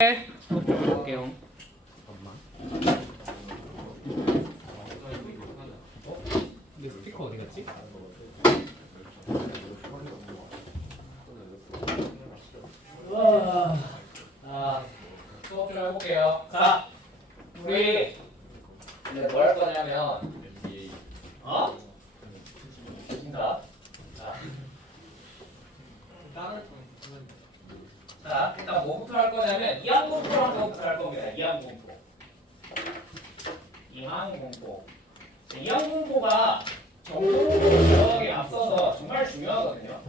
해볼게요. 근데 스피커 어디 갔지? 수업 좀 해볼게요. 자, 우리 이제 뭐 할 거냐면, 인가? 자, 일단 뭐부터 할 거냐면 이항공포랑 뭐부터 할 겁니다. 이항공포. 이항공포가 정보공포 배워가기에 앞서서 정말 중요하거든요.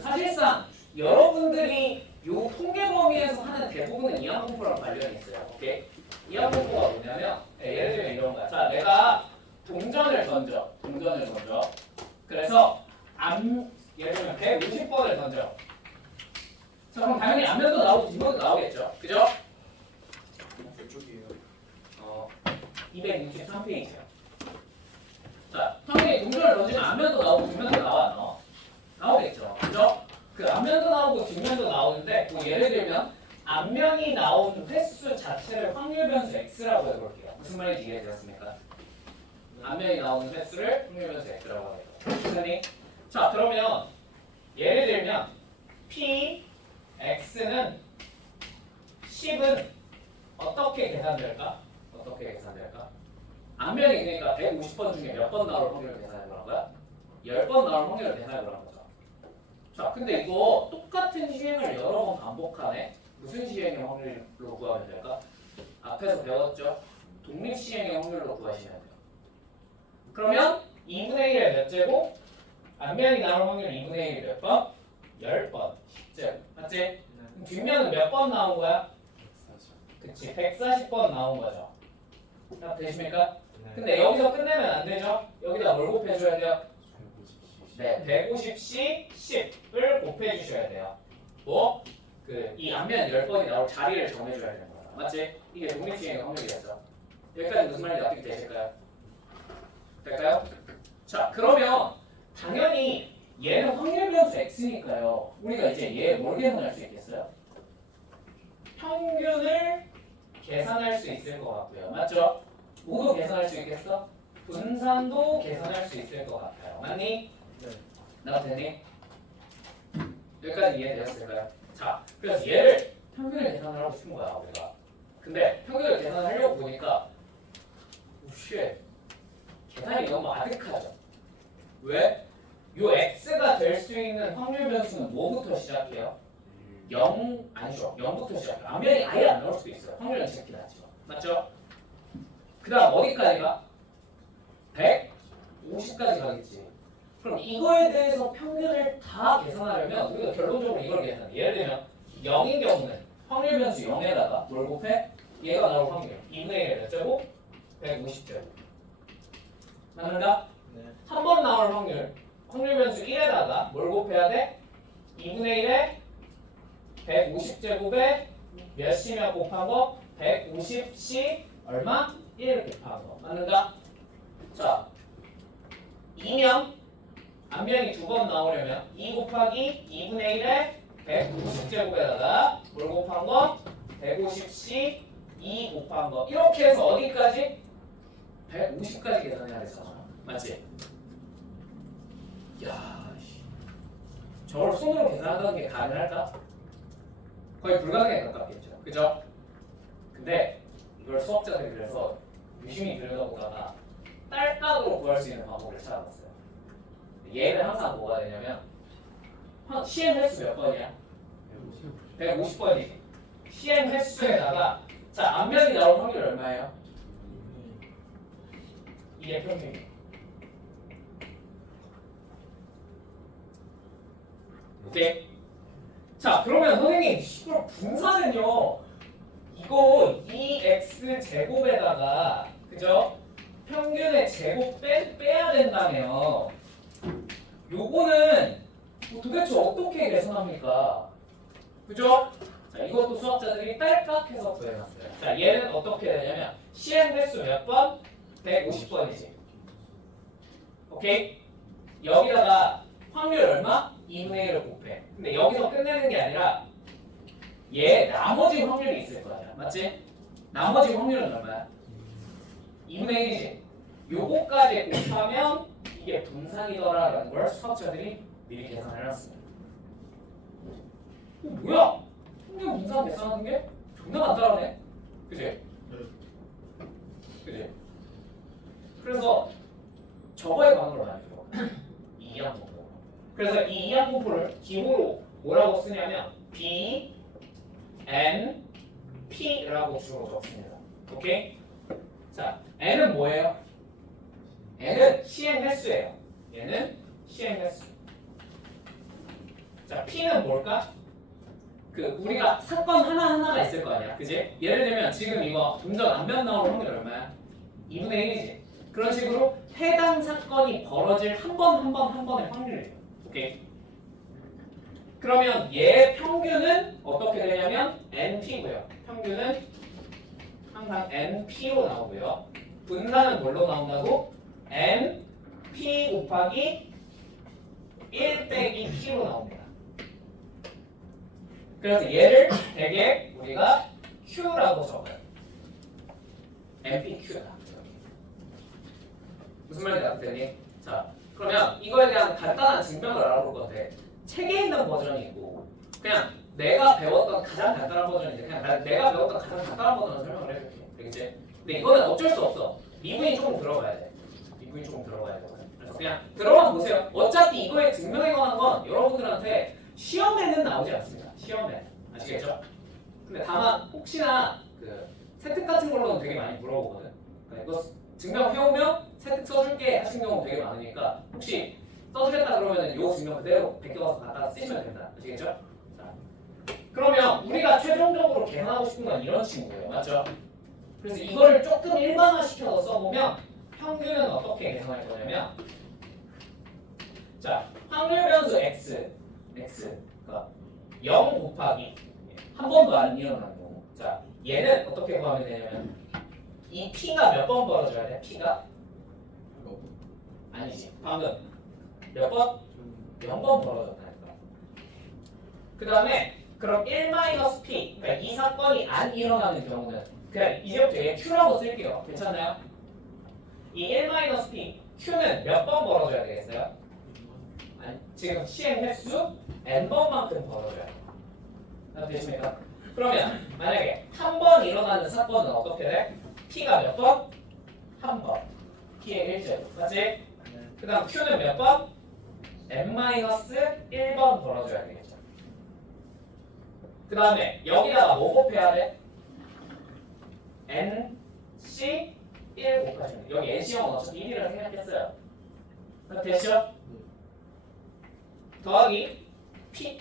사실상 여러분들이 요 통계 범위에서 하는 대부분은 이항공포랑 관련이 있어요. 오케이? 이항공포가 뭐냐면 예를 들면 이런 거야. 자, 내가 동전을 던져. 그래서 예를 들면 150번을 던져. 자, 그럼 당연히 앞면도 나오고 뒷면도 나오겠죠. 그죠? 몇 쪽이에요? 263페이지야. 자, 당연히 동전을 던지면 앞면도 나오고 뒷면도 나오겠죠. 그죠? 그 앞면도 나오고 뒷면도 나오는데 뭐 예를 들면 앞면이 나오는 횟수 자체를 확률 변수 x라고 해볼게요. 무슨 말인지 이해되셨습니까? 앞면이 나오는 횟수를 확률 변수 x라고 해요. 선생님? 자, 그러면 예를 들면 p x는 10은 어떻게 계산될까? 앞면이 그러니까 150번 중에 몇 번 나올 확률을 계산해 보라고요? 10번 나올 확률을 계산해 보라는 거죠. 자, 근데 이거 똑같은 시행을 여러 번 반복하네. 무슨 시행의 확률로 구하면 될까? 앞에서 배웠죠? 독립 시행의 확률로 구하시면 돼요. 그러면 2분의 1의 몇 제곱? 앞면이 나올 확률 2분의 1이 몇 번? 10번. 10제곱. 맞지? 그럼 뒷면은 몇 번 나온 거야? 140. 그치, 140번 나온 거죠. 자, 되십니까? 근데 여기서 끝내면 안 되죠? 여기다 뭘 곱해줘야 돼요? 네, 150C 10을 곱해주셔야 돼요. 뭐? 이 앞면 10번이 나올 자리를 정해줘야 되는 거죠. 맞지? 이게 독립시행의 확률이었죠. 여기까지 무슨 말인지 납득이 되실까요? 될까요? 자, 그러면 당연히 얘는 확률 변수 x니까요. 우리가 이제 얘 뭘 계산할 수 있겠어요? 평균을 계산할 수 있을 것 같고요. 맞죠? 뭐도 계산할 수 있겠어? 분산도 계산할 수 있을 것 같아요. 맞니? 네. 나도 되니? 여기까지 이해되셨을까요? 자, 그래서 얘를 평균을 계산을 하고 싶은 거야, 우리가. 근데 평균을 계산하려고 보니까 오쉣, 계산이 너무 아득하죠. 왜? 요 x가 될 수 있는 확률 변수는 뭐부터 시작해요? 0 아니죠. 0부터 시작해요. 앞면이 아예 안 나올 수도 있어요. 확률은 시작이 낮지만. 맞죠? 그 다음 어디까지 가? 150까지 가겠지. 그럼 이거에 대해서 평균을 다 계산하려면 우리가 결론적으로 이걸 계산해. 예를 들면 0인 경우는 확률 변수 0에다가 뭘 곱해? 얘가 나올 확률 2분의 1의 몇 제곱? 150제곱. 맞는가? 네. 한 번 나올 확률 변수 1에다가 뭘 곱해야 돼? 2분의 1에 150제곱에 몇 C면 곱한 거? 150C 얼마? 1을 곱한 거. 맞는가? 자, 2면 앞면이 두 번 나오려면 2 곱하기 2분의 1에 150제곱에다가 뭘 곱한 거? 150C 2 곱한 거. 이렇게 해서 어디까지? 150까지 계산해야 되잖아. 맞지? 야, 저걸 손으로 계산한다는 게 가능할까? 거의 불가능에 가깝겠죠. 그죠? 근데 이걸 수학자들이 그래서 유심히 들여다보다가 딸깍으로 구할 수 있는 방법을 찾아봤어요. 얘는 항상 뭐가 되냐면 CM 횟수 몇 번이야? 150번이지. CM 횟수에다가 자, 앞면이 나올 확률 얼마예요? 이게 평균이에요. 오케이? 자, 그러면 선생님, 이걸 분산은요, 이거 2x 제곱에다가, 그죠? 평균의 제곱 빼야 된다며. 요거는 도대체 어떻게 계산합니까? 그죠? 자, 이것도 수학자들이 딸깍해서 구해놨어요. 자, 얘는 어떻게 되냐면, CM 횟수 몇 번? 150번이지. 오케이? 여기다가 확률 얼마? 2분의 1을 곱해. 근데 여기서 끝내는 게 아니라 얘 나머지 확률이 있을 거 아니야. 맞지? 나머지 확률은 얼마야? 2분의 1이지. 요거까지 곱하면 이게 분산이더라라는 걸 수학자들이 미리 계산을 해놨습니다. 뭐야? 평균 분산 계산하는 게 존나 간단하네. 그지? 그지? 그래서 저거에 관한 걸 많이 줘. 이 이항공포. 그래서 이 이항공포를 기호로 뭐라고 쓰냐면 B, N, P라고 주로 적습니다. 오케이? 자, N은 뭐예요? N은 시행 횟수예요. 얘는 시행 횟수. 자, P는 뭘까? 그 우리가 사건 하나하나가 있을 거 아니야. 그지? 예를 들면 지금 이거 동전 안면 나오는 확률 얼마야? 2분의 1이지. 그런 식으로 해당 사건이 벌어질 한 번의 확률이에요. 오케이? 그러면 얘 평균은 어떻게 되냐면 NP고요. 평균은 항상 NP로 나오고요. 분산은 뭘로 나온다고? NP 곱하기 1 빼기 P로 나옵니다. 그래서 얘를 되게 우리가 Q라고 적어요. NPQ다. 무슨 말인지 알겠니? 자, 그러면 이거에 대한 간단한 증명을 알아볼 건데 책에 있는 버전이 있고 그냥 내가 배웠던 가장 간단한 버전인데 그냥 내가 배웠던 가장 간단한 버전을 설명을 해줄게. 알겠지? 근데 이거는 어쩔 수 없어. 미분이 조금 들어가야 돼. 미분이 조금 들어가야 돼. 그래서 그냥 들어만 보세요. 어차피 이거에 증명에 관한 건 여러분들한테 시험에는 나오지 않습니다. 시험에. 아시겠죠? 근데 다만 혹시나 그 세특 같은 걸로는 되게 많이 물어보거든. 그러니까 이거 증명해오면 세특 써줄게 하신 경우 되게 많으니까 혹시 써주겠다 그러면은 요 증명 그대로 베껴가서 갖다 쓰시면 된다. 아시겠죠? 자, 그러면 우리가 최종적으로 계산하고 싶은 건 이런 친구예요. 맞죠? 그래서 이거를 조금 일반화시켜서 써보면 평균은 어떻게 계산할 거냐면 자, 확률 변수 x가 0 곱하기 한 번도 안 일어나는 경우. 자, 얘는 어떻게 구하면 되냐면 이 P가 몇 번 벌어져야 돼? P가? 아니지. 방금 몇 번? 0번 벌어졌다니까. 그 다음에 그럼 1-P 그러니까 이 사건이 안 일어나는 경우는 그냥 이제부터 얘 Q라고 쓸게요. 괜찮나요? 이 1-P Q는 몇 번 벌어져야 되겠어요? 아니, 지금 시행 횟수 n번만큼 벌어져야 돼요. 되십니까? 그러면 만약에 한 번 일어나는 사건은 어떻게 돼? P가 몇 번? 한 번. P의 1제곱. 맞지? 그 다음 Q는 몇 번? n-1번 벌어줘야 되겠죠. 그 다음에 여기다가 뭐 곱해야 돼? NC 1 곱하시면 여기 NC형은 어차피 1이라고 생각했어요. 됐죠? 더하기 P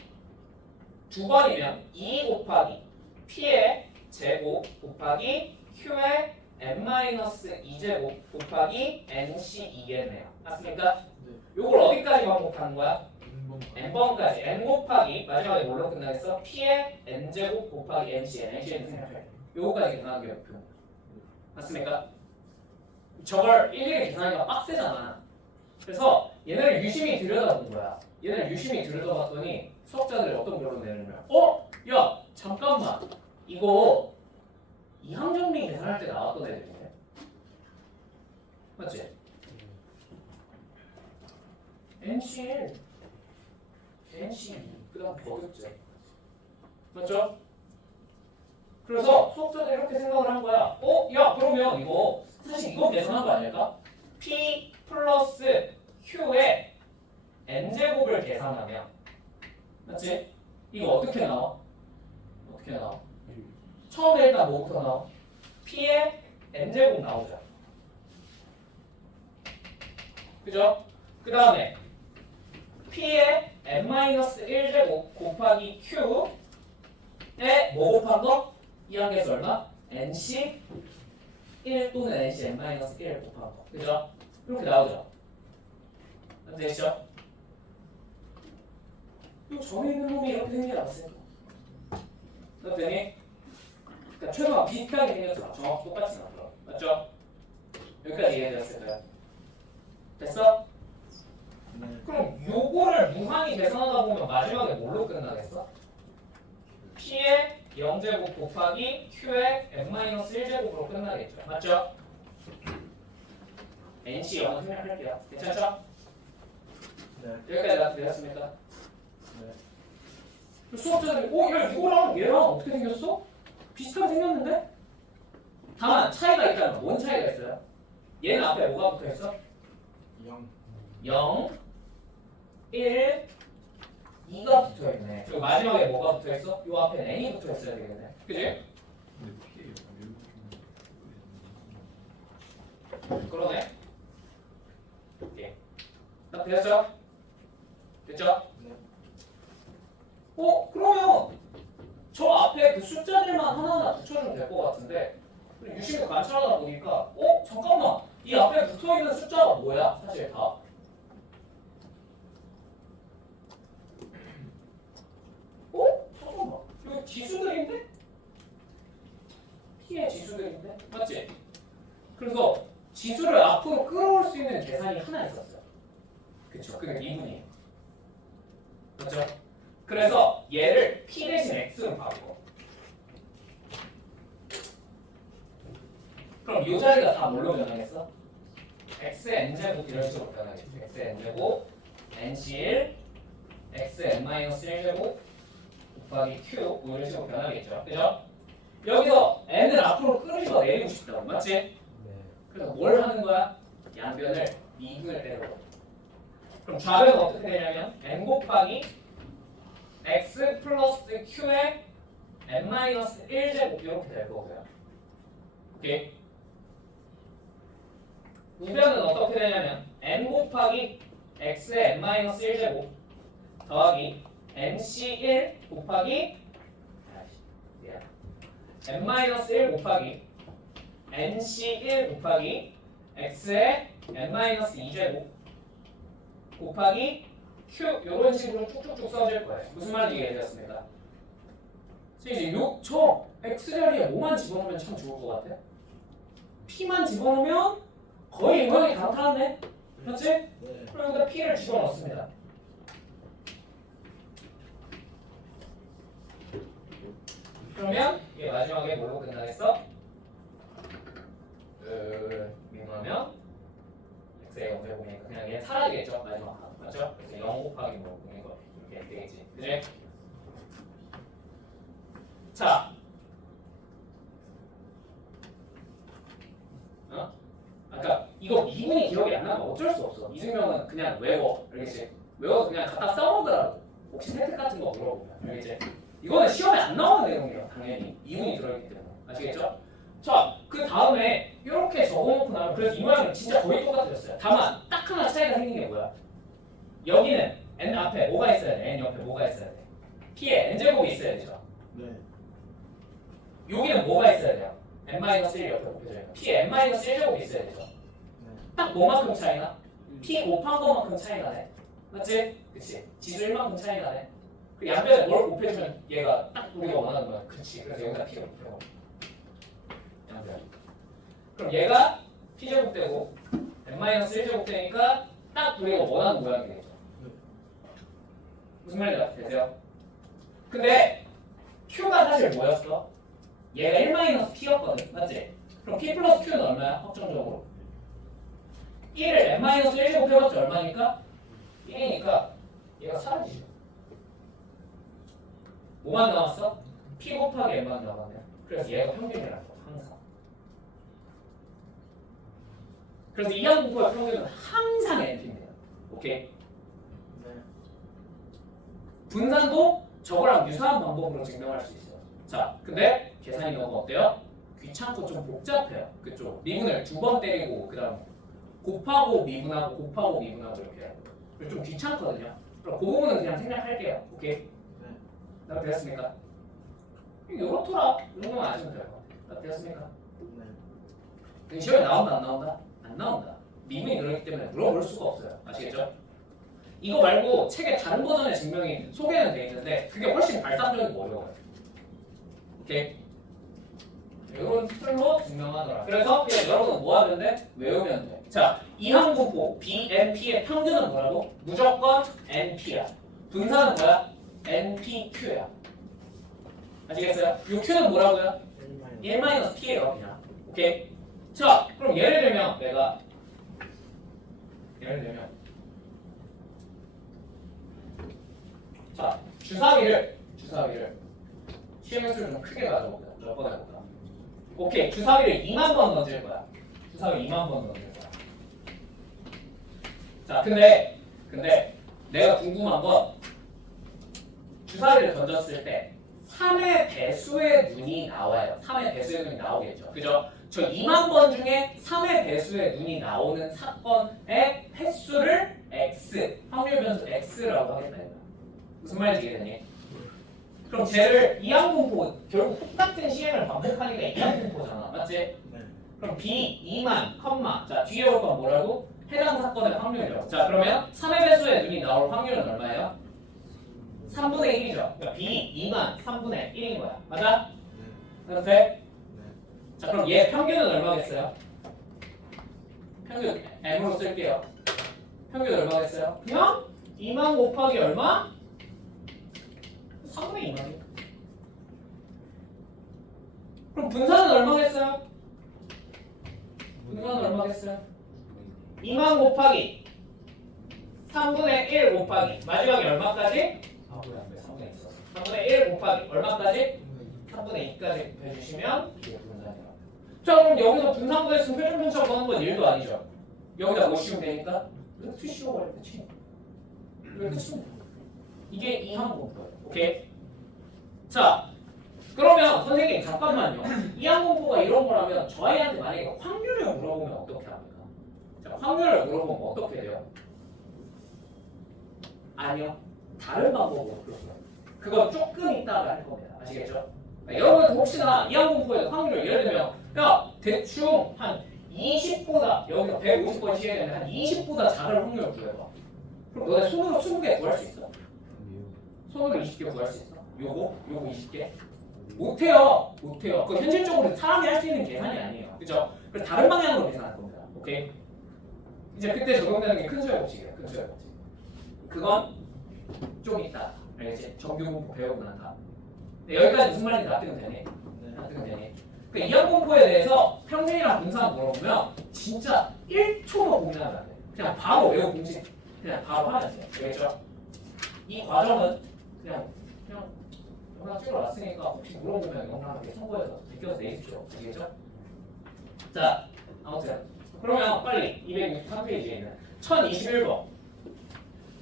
두 번이면 2 곱하기 P의 제곱 곱하기 Q의 n-2제곱 곱하기 NC2겠네요. 맞습니까? 요걸 어디까지 반복하는 거야? n번까지. n 곱하기 마지막에 뭘로 끝나겠어? P의 n제곱 곱하기 NCN. NCN 생각해. 요거까지 계산하는 게 목표. 맞습니까? 저걸 일일이 계산하기가 빡세잖아. 그래서 얘네를 유심히 들여다본 거야. 얘네를 유심히 들여다봤더니 수학자들이 어떤 결론 내느냐? 야, 잠깐만. 이거 이항정리 계산할 때 나왔던 애들이네. 맞지? NC1, NC2, 그 다음 버릇제. 맞죠? 그래서 수학자들이 이렇게 생각을 한 거야. 야, 그러면 이거 사실 이거 계산한 거 아닐까? P 플러스 Q의 n제곱을 계산하면 맞지? 이거 어떻게 나와? 어떻게 나와? 처음에 일단 뭐부터 나와? P의 n제곱 나오죠. 그죠? 그 다음에 P의 n-1제곱 곱하기 Q에 뭐 곱한 거? 이 항계수 얼마? NC 1 또는 NC n-1 곱한 거. 그죠? 이렇게 나오죠. 되시죠? 이 점에 있는 놈이 이렇게 생기지 않았습니까? 그랬더니 그러니까 최소한 비슷하게 생겼어. 정확히 똑같이 나더라. 맞죠? 여기까지 이해되었을까요? 됐어? 그럼 요거를 무한히 계산하다 보면 마지막에 뭘로 끝나겠어? P의 0제곱 곱하기 Q의 n-1제곱으로 끝나겠죠. 맞죠? NC 0은 생략할게요. 괜찮죠? 네. 여기까지 다 되었습니까? 네. 수업자들이 야 이거랑 얘랑 어떻게 생겼어? 비슷하게 생겼는데? 다만 차이가 있다면 뭔 차이가 있어요? 얘는 앞에 뭐가 붙어있어? 0. 0, 1, 2가 붙어있네. 그리고 마지막에 뭐가 붙어있어? 요 앞에 n이 붙어있어야 되겠네. 그지? 그러네. 오케이. 딱 됐죠? 됐죠? 네. 그러면 저 앞에 그 숫자들만 하나하나 붙여주면 될 것 같은데 유심히 관찰하다 보니까 잠깐만 이 앞에 붙어있는 숫자가 뭐야? 사실 다 잠깐만 이거 지수들인데? P의 지수들인데? 맞지? 그래서 지수를 앞으로 끌어올 수 있는 계산이 하나 있었어요. 그쵸? 그게 미분이에요. 맞죠? 그래서 얘를 P 대신 X로 바꿔. 그럼 이 자리가 다 뭘로 변하겠어? X의 N제곱 이런 식으로 변하겠죠. X의 N제곱 NC1 Xn-1제곱 곱하기 Q 뭐 이런 식으로 변하겠죠. 그죠? 여기서 N을 앞으로 끌어서 내리고 싶다고. 맞지? 네. 그래서 뭘 하는 거야? 양변을 미분을 빼는 그럼 좌변은 어떻게 되냐면 N 곱하기 X 플러스 Q의 n-1제곱 이렇게 될 거고요. 오케이? 우변은 어떻게 되냐면 N 곱하기 X의 n-1제곱 더하기 NC1 곱하기 n-1 곱하기 NC1 곱하기 X의 n-2제곱 곱하기 Q 이런 식으로 쭉쭉쭉 써질 거예요. 무슨 말인지 이해되었습니까? 이제 저 X 자리에 뭐만 집어넣으면 참 좋을 것 같아? P만 집어넣으면 거의 인간이 다 나타났네. 맞지? 네. 그럼 여기다 P를 집어넣습니다. 그러면 이게 마지막에 뭘로 끝나겠어? 미분하면 X의 0제곱이니까 그냥 얘 사라지겠죠? 마지막 맞죠? 그래서 0 곱하기 뭐 이거 이렇게 되겠지. 그지? 자, 아까 이거 미분이 기억이 안 나면 어쩔 수 없어. 이승명은 그냥 외워, 알겠지? 외워서 그냥 갖다 써보더라고. 혹시 세트 같은 거 물어보면, 알겠지? 이거는 시험에 안 나오는 내용이에요, 당연히. 미분이 들어있기 때문에, 아시겠죠? 자, 그 다음에 이렇게 적어놓고 나면 그래서 이 모양은 진짜 거의 똑같아졌어요. 다만 딱 하나 차이가 생긴 게 뭐야? 여기는 n 앞에 뭐가 있어야 돼? n 옆에 뭐가 있어야 돼? p에 n제곱이 있어야 되죠. 네. 여기는 뭐가 있어야 돼요? n-1 옆에 곱해져 있는 p에 n-1제곱이 있어야 되죠. 네. 딱 뭐만큼 차이나? p 곱한 것만큼 차이가 네. 맞지? 그치? 지수 1만큼 차이가 네. 그 양변에 뭘 곱해주면 얘가 딱 우리가 원하는 거야. 그치? 그래서 여기다 p를 곱해요. 양변. 그럼 얘가 p제곱 되고 n-1제곱 되니까 딱 우리가 원하는 모양이 되죠. 무슨 말인지 되세요? 근데 q가 사실 뭐였어? 얘가 1-p였거든. 맞지? 그럼 p 플러스 q는 얼마야? 확정적으로 1을 n-1제곱 해봤자 얼마니까? 1이니까 얘가 사라지죠. 뭐만 남았어? p 곱하기 n만 남았네. 그래서 얘가 평균이라는 거 항상. 그래서 이 항공부의 평균은 항상 np입니다. 오케이? 네. 분산도 저거랑 유사한 방법으로 증명할 수 있어요. 자, 근데 계산이 너무 어때요? 귀찮고 좀 복잡해요. 그쪽 미분을 2번 때리고 그다음 곱하고 미분하고 곱하고 미분하고 이렇게 해요. 좀 귀찮거든요. 그럼 그 부분은 그냥 생략할게요. 오케이? 네. 나 되었습니까? 요렇더라. 이 정도만 아시면 돼요. 나 되었습니까? 네. 시험에 나온다 안 나온다? 안 나온다. 미분이 들어있기 때문에 물어볼 수가 없어요. 아시겠죠? 이거 말고 책에 다른 버전의 증명이 소개는 돼 있는데 그게 훨씬 발상적이고 어려워요. 오케이? 이런 틀로 증명하더라. 그래서 그냥 여러분 뭐 하면 돼? 외우면 돼. 자, 이항분포 BNP의 평균은 뭐라고? 무조건 NP야. 분산은 뭐야? NPQ야. 아시겠어요? 요 Q는 뭐라고요? 1-P예요 그냥. 오케이? 자 그럼 예를 들면 자 주사위를 시험의 수를 좀 크게 가져볼게요. 몇 번 해볼까? 오케이 주사위를 2만 번 던질 거야. 주사위 2만 번 던질 거야. 자 근데 내가 궁금한 건 주사위를 던졌을 때 3의 배수의 눈이 나와요. 3의 배수의 눈이 나오겠죠. 그죠? 저 2만 번 중에 3의 배수의 눈이 나오는 사건의 횟수를 x, 확률 변수 x라고 하겠다. 무슨 말인지 이해되니? 그럼 쟤를 이항분포 결국 똑같은 시행을 반복하니까 이항분포잖아. 맞지? 네. 그럼 b 2만, 자 뒤에 올 건 뭐라고? 해당 사건의 확률이요. 자 그러면 3의 배수의 눈이 나올 확률은 얼마예요? 3분의 1이죠. 그러니까 b 2만 3분의 1인 거야. 맞아? 그렇대? 네. 자 그럼 얘 평균은 얼마겠어요? 평균 m으로 쓸게요. 평균 얼마겠어요? 그냥 2만 곱하기 얼마? 3분의 2만이요. 그럼 분산은 얼마겠어요? 분산은 얼마겠어요? 2만 곱하기 3분의 1 곱하기 마지막에 얼마까지? 3분의 1 곱하기 얼마까지? 3분의 2까지 해주시면 이게 분산이라고. 자 그럼 여기서 분산 구했으면 표준 편차 구하는 건 1도 아니죠. 여기다 뭐 씌우면 되니까 이렇게 씌워버려 끝이. 이렇게 씌우면 이게 이항분포예요. 오케이? 자 그러면 선생님 잠깐만요. 이항분포가 이런 거라면 저 아이한테 만약에 확률을 물어보면 어떻게 합니까? 자, 확률을 물어보면 어떻게 돼요? 아니요. 다른 방법으로 풀어요. 그건 조금 이따가 할 겁니다. 아시겠죠? 여러분 혹시나 이항분포의 확률을 예를 들면 야 대충 한 20보다 여기서 150번 시행되면 한 20보다 작은 확률을 구해봐. 그럼 너네 손으로 20개 구할 수 있어? 손으로 20개 구할 수 있어? 요거 20개? 못해요. 그 현실적으로 사람이 할 수 있는 계산이 아니에요. 그죠? 그래서 다른 방향으로 계산할 겁니다. 오케이? 이제 그때 적용되는 게 큰 수열 법칙이에요. 큰 수열 법칙. 그건 좀 있다. 알겠지? 정규분포 배우고 난 다음. 여기까지 무슨 말인지 납득은 되니? 납득은 되니? 그 이항분포에 대해서 평균이랑 분산 물어보면 진짜 1초도 고민하면 안 돼. 그냥 바로 외우 공식 그냥 바로 하면 돼. 알겠죠? 이 과정은 그냥 영상 찍어놨으니까 혹시 물어보면 영상을 참고해서 제껴서 내십시오. 아시겠죠? 자, 아무튼 그러면 빨리 263페이지에 있는 1021번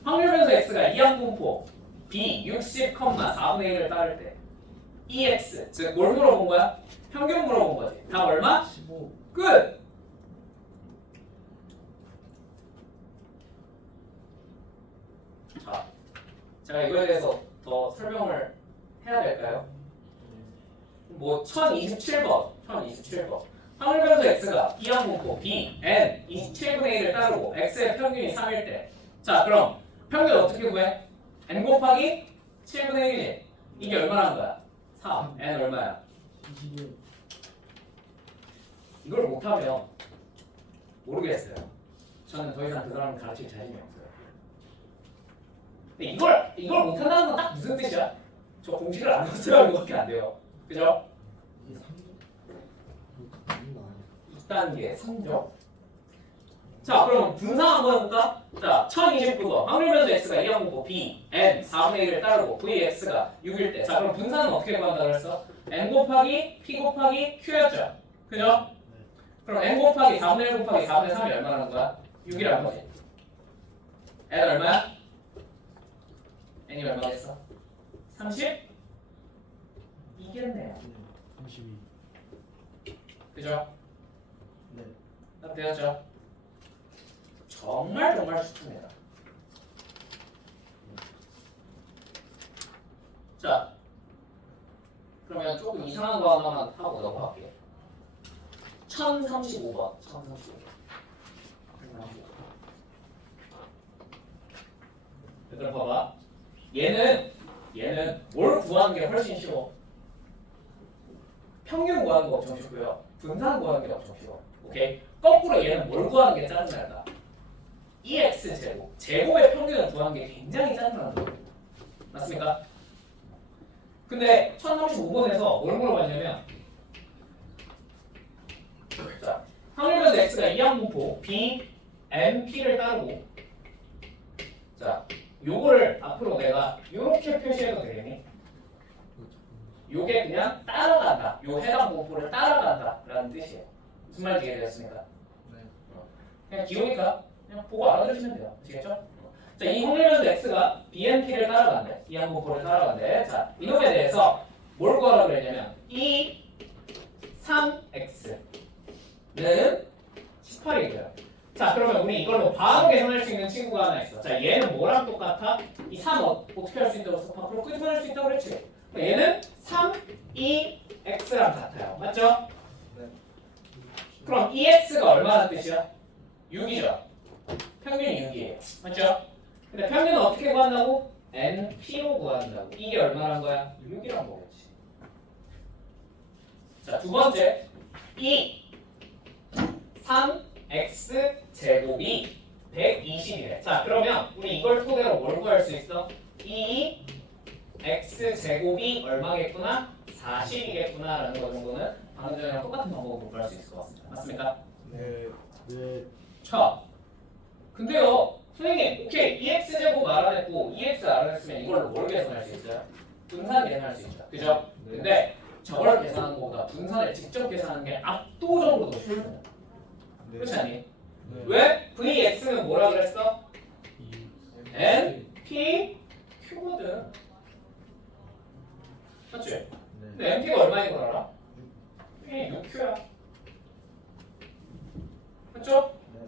확률 변수 x가 이항분포 b 60,4분의 1을 따를 때 EX 즉 뭘 물어본 거야? 평균 물어본 거지. 답 얼마? 15. 끝! 자, 제가 이거에 대해서 더 설명을 해야 될까요? 뭐 1027번 확률 변수 x가 이항분포 b, n 27분의 1을 따르고 x의 평균이 3일 때 자 그럼 평균 어떻게 구해? n 곱하기 7분의 1이지 이게 얼마라는 거야? 3, n 얼마야? 21. 이걸 못하면 모르겠어요. 저는 더 이상 그 사람을 가르칠 자신이 없어요. 근데 이걸 못한다는 건 딱 무슨 뜻이야? 저 공식을 안 넣었어요. 이거밖에 안 돼요. 그죠? 이게 2단계 3죠. 자 그럼 분산 한번 해볼까? 자 1029번 확률 변수 x가 이항분포 b, n 4분의 1을 따르고 vx가 6일 때 자 그럼 분산은 어떻게 구한다고 그랬어? n 곱하기 p 곱하기 q였죠? 그죠? 그럼 n 곱하기 4분의 1 곱하기 4분의 3이 얼마라는 거야? 6이라는 거지. n 얼마야? n이 얼마겠어? 30? 이겠네요. 32. 그죠? 네. 답 되었죠? 정말 쉽습니다. 자, 그러면 조금 이상한 거 하나만 하고 넘어갈게요. 1035번. 얘들아 봐봐. 얘는 뭘 구하는 게 훨씬 쉬워. 평균 구하는 거 엄청 쉽고요. 분산 구하는 게 엄청 쉬워. 오케이? 거꾸로 얘는 뭘 구하는 게 짜증날까? EX 제곱의 평균을 구하는 게 굉장히 짜증나는 거예요. 맞습니까? 근데 1035번에서 뭘 물어봤냐면 자, 확률변수 x가 이항분포 b, m, p를 따르고 자, 요거를 앞으로 내가 요렇게 표시해도 되겠니? 요게 그냥 따라간다. 요 해당 분포를 따라간다 라는 뜻이에요. 무슨 말인지 이해되셨습니까? 네. 그냥 기호니까 그냥 보고 알아들으시면 돼요. 아시겠죠? 자, 이 확률변수 x가 bnp를 따라간대. 이 항분포를 따라간대. 자, 이놈에 대해서 뭘 구하라고 그랬냐면 이 3x는 18이고요. 자, 그러면 우리 이걸로 바로 계산할 수 있는 친구가 하나 있어. 자, 얘는 뭐랑 똑같아? 이 3 어떻게 할 수 있다고 했어? 밖으로 끄집어낼 수 있다고 그랬지? 얘는 3, 2x랑 같아요. 맞죠? 네. 그럼 2x가 얼마나 뜻이야? 6이죠. 평균이 6이에요. 맞죠? 근데 평균은 어떻게 구한다고? np로 구한다고. 이게 얼마란 거야? 6이란 거겠지. 자, 두 번째. 3x 제곱이 120이래. 자, 그러면 우리 이걸 토대로 뭘 구할 수 있어? x 제곱이 얼마겠구나? 40이겠구나라는 거 정도는 방금 전이랑 똑같은 방법으로 구할 수 있을 것 같습니다. 맞습니까? 네. 네. 자, 근데요, 선생님, 오케이, 2x 제곱 알아냈고 2x 알아냈으면 이걸로 뭘 계산할 수 있어요? 분산 계산할 수 있죠. 그죠? 네. 근데 저걸 계산하는 것보다 분산을 직접 계산하는 게 압도적으로 더 쉬워요. 네. 그렇지 않니? 네. 왜? vx는 뭐라 그랬어? 이 n, p, q거든. 맞지? 네. 근데 np가 얼마인 걸 알아? p 6q야. 맞죠? 네.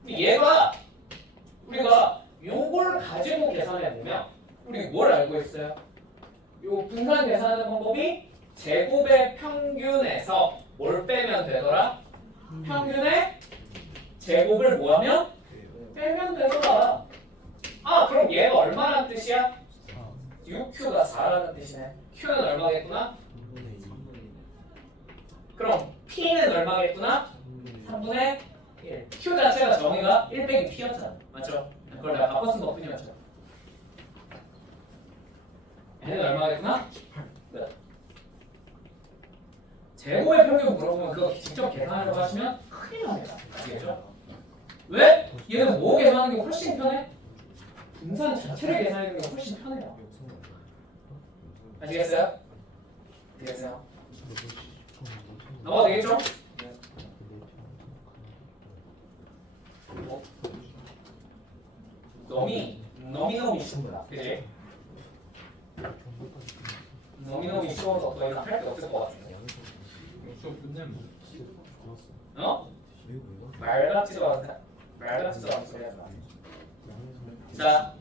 근데 얘가 우리가 요걸 가지고 계산해 보면 우리 뭘 알고 있어요? 요 분산 계산하는 방법이 제곱의 평균에서 뭘 빼면 되더라? 평균의 제곱을 뭐하면? 빼면 되더라. 아, 그럼 얘가 얼마라는 뜻이야? 6q가 4라는 뜻이네. q는 얼마겠구나? 그럼 p는 얼마겠구나? 3분의 1. q 자체가 정의가 1 빼기 p였잖아. 맞죠? 그걸 내가 바꿔 쓴 것뿐이었죠. 얘는 얼마겠구나? 네. 제곱의 평균 물어보면 그거 직접 계산하려고 하시면 큰일 납니다. 아시겠죠? 왜? 얘는 뭐 계산하는 게 훨씬 편해? 분산 자체를 계산하는 게 훨씬 편해요. 아시겠어요? 아시겠어요? 넘어가 되겠죠? 너무 쉽다. 그지? 너무 쉬워서 더 이상 할 게 없을 것 같은데. 어? 말 같지도 않다. 말 같지도 않은 소리 하지 마. 자,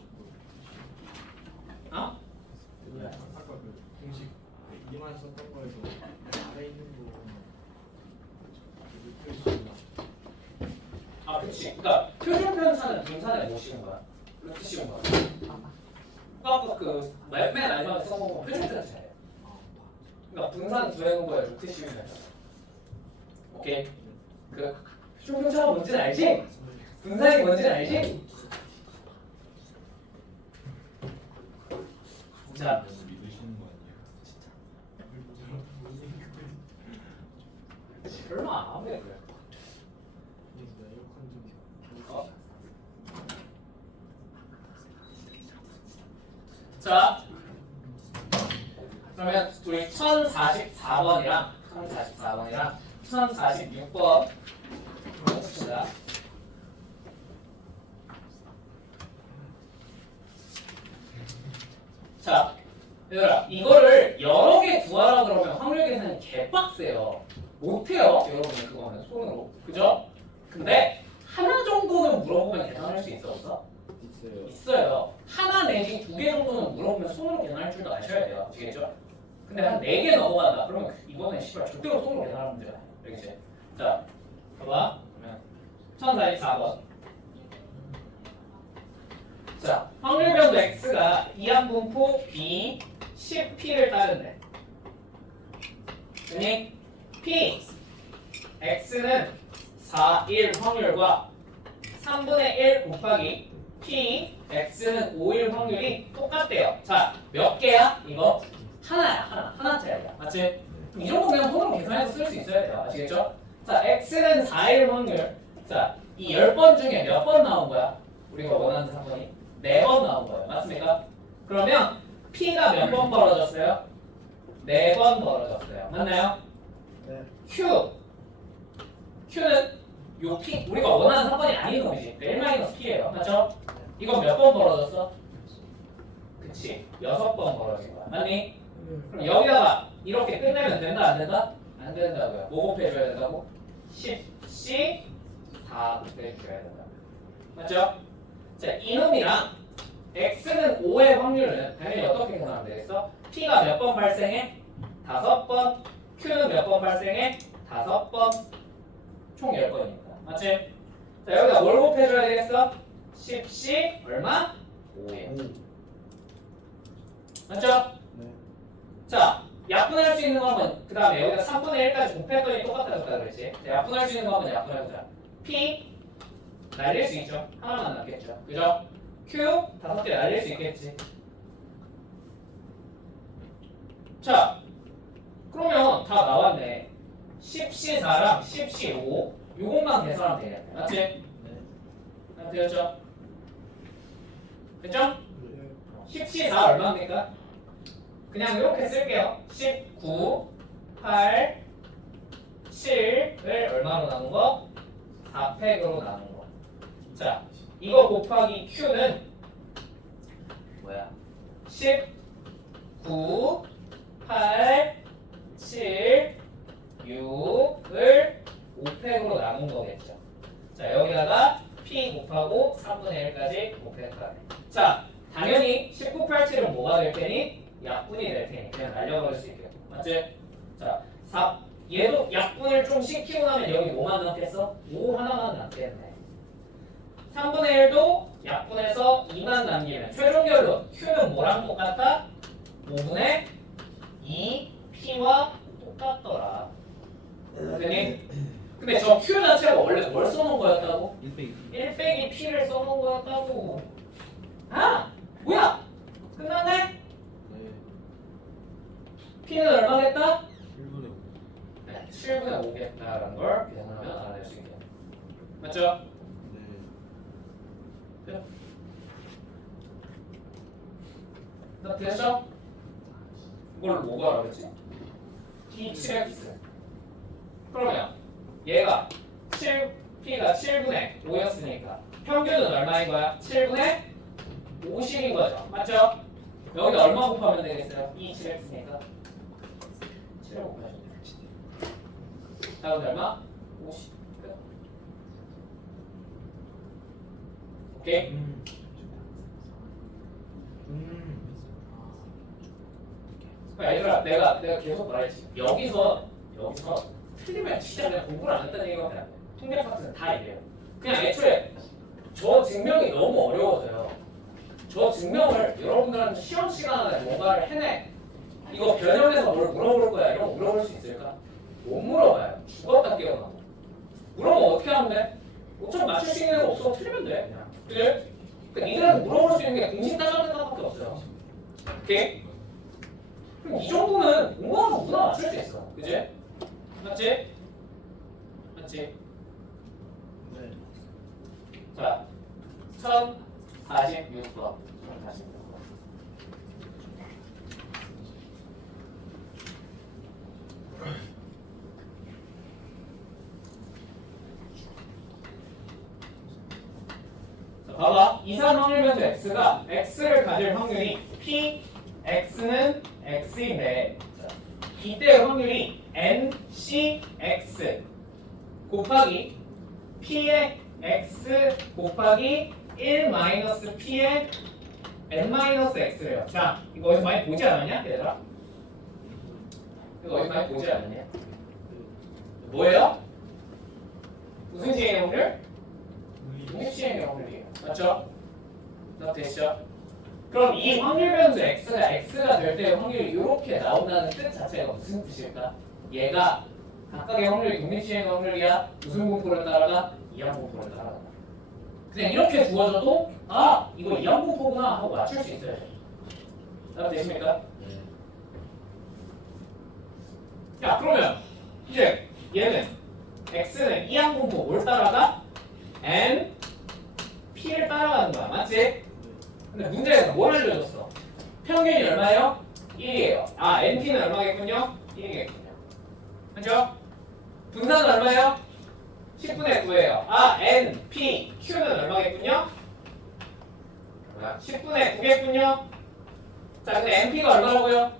어? 아까 그 공식 2만 썼던 거에서 아래 있는 거 아, 그렇지. 그러니까 표준 편차는 분산에 못 씌운 거야. 루트 씌운 거야. 아까 맨 마지막에 써본 거 표준 편차예요. 그러니까 분산 구해놓은 거에 루트 씌우면 되잖아. 오케이. 그 표준 편차가 뭔지는 알지? 분산이 뭔지는 알지? 자, 믿으시는 거 아니에요? 설마 아무리 그래. 어? 자, 그러면 우리 1044번이랑 1046번 해봅시다. 자, 얘들아, 이거를 여러 개 구하라 그러면 확률 계산이 개빡세요. 못해요, 여러분. 그거는 손으로. 그죠? 근데 하나 정도는 물어보면 계산할 수 있어, 없어? 있어요. 있어요. 하나 내지 두 개 정도는 물어보면 손으로 계산할 줄도 아셔야 돼요. 아시겠죠? 근데 한 4개 넘어간다. 그러면 이거는 씨발 절대로 손으로 계산하는 문제가 아니에요. 알겠지? 자, 봐봐. 그러면 1044번. 자, 확률변수 x가 이항분포 b 10p를 따른대. 그니 p x는 4, 1 확률과 3분의 1 곱하기 p x는 5일 확률이 똑같대요. 자, 몇 개야? 이거 하나짜리야. 맞지? 이 정도 그냥 손으로 계산해서 쓸 수 있어야 돼요. 아시겠죠? 자, x는 4일 확률. 자, 이 10번 중에 몇 번 나온 거야? 우리가 원하는 사건이 4번 나온 거예요. 맞습니까? 그러면 p가 몇 번 벌어졌어요? 4번 벌어졌어요. 맞나요? 네. q는 요 p 우리가 원하는 사건이 아닌 놈이지. 1-p예요. 맞죠? 이건 몇 번 벌어졌어? 그치. 6번 벌어진 거야. 맞니? 그럼 여기다가 이렇게 끝내면 된다 안 된다? 안 된다고요. 뭐 곱해줘야 된다고? 10C 4 곱해줘야 된다. 맞죠? 자, 이놈이랑 x는 5의 확률은 당연히 어떻게 계산하면 되겠어? p가 몇 번 발생해? 5번. q는 몇 번 발생해? 5번. 총 10번이니까. 맞지? 자, 여기다 뭘 곱해줘야 되겠어? 10C 얼마? 5에. 맞죠? 네. 자, 약분할 수 있는 거 한번 그 다음에 여기다 3분의 1까지 곱했더니 똑같아졌다 그랬지? 자, 약분할 수 있는 거 한번 약분해보자. P 날릴 수 있죠? 하나만 남겠죠? 그죠? Q 5개 날릴 수 있겠지? 자, 그러면 다 나왔네. 10C4랑 10C5 요것만 계산하면 되겠네. 맞지? 네. 되었죠? 됐죠? 네. 10C4 얼마입니까? 그냥 이렇게 쓸게요. 19, 8, 7을 얼마로 나눈 거? 4팩으로 나눈 거. 자, 이거 곱하기 Q는 뭐야? 19, 8, 7, 6을 5팩으로 나눈 거겠죠. 자, 여기다가 P 곱하고 3분의 1까지 곱했다. 자, 당연히 19, 8, 7은 뭐가 될 테니? 약분이 될 테니 그냥 날려버릴 수 있겠고. 맞지? 자, 4 얘도 약분을 좀 시키고 나면 여기 뭐만 남겠어? 5 하나만 남겠네. 3분의 1도 약분해서 2만 남기면 최종 결론 Q는 뭐랑 똑같다? 5분의 2 P와 똑같더라. 그랬더니 근데 저 Q 자체가 원래 뭘 써놓은 거였다고? 1 빼기 P를 써놓은 거였다고. 아! 뭐야? 끝났네? 네. P는 얼마겠다? 1분의 5. 네, 7분의 5겠다라는 걸 계산하면 알아낼 수 있겠다. 맞죠? 네. 나 됐어? 이걸 뭐가 그랬지? P7X. 그러면 얘가 7P가 7분의 5였으니까 평균은 얼마인 거야? 7분의 50인 거죠. 맞죠? 여기다 얼마 곱하면 되겠어요? 2-7X니까 7을 곱하시면 돼요. 다음은 얼마? 50. 끝. 오케이? 얘들아, 내가 계속 말했지. 여기서 틀리면 진짜 내가 공부를 안 했다는 얘기가 안 돼. 통계 파트는 다 이래요. 그냥 애초에 저 증명이 너무 어려워져요. 저 증명을 여러분들한테 시험 시간에 뭔가를 해내. 이거 변형해서 뭘 물어볼 거야. 이런 거 물어볼 수 있을까? 못 물어봐요. 죽었다 깨어나고. 물어보면 어떻게 하면 돼? 어차피 맞출 수 있는 거 없어. 틀리면 돼. 그냥. 그치? 그러니까 니들한테 물어볼 수 있는 게 공식 따져야 밖에 없어요. 오케이? 그럼 이 정도는 공부하면 누구나 맞출 수 있어. 그치? 맞지? 맞지? 네. 자, 1046번. 1046번. 자, 봐봐. 이산 확률 변수 x가 x를 가질 확률이 p, x는 x인데 자, 이때의 확률이 n, c, x 곱하기 p의 x 곱하기 1 마이너스 p의 n 마이너스 x래요. 자, 이거 어디서 많이 보지 않았냐, 얘들아? 이거 어디서 많이 보지 않았냐? 뭐예요? 무슨 시행의 확률? 독립시행의 확률이에요. 맞죠? 다 되시죠? 그럼 이 확률 변수 x가 될 때의 확률이 이렇게 나온다는 뜻 자체가 무슨 뜻일까? 얘가 각각의 확률이 독립시행의 확률이야. 무슨 분포를 따라가? 이항 분포를 따라간다. 그냥 이렇게 주어져도 아 이거 이항 분포구나 하고 맞출 수 있어야 돼. 다 되십니까? 네. 야 그러면 이제 얘는 x는 이항공도 뭘 따라가? n p를 따라가는 거야, 맞지? 근데 문제에서 뭘 알려줬어? 평균이 얼마예요? 1이에요. 아 np는 얼마겠군요? 1이겠군요. 그죠? 분산은 얼마예요? 10분의 9예요. 아 n, p, q는 얼마겠군요? 10분의 9겠군요. 자 근데 np가 얼마라고요?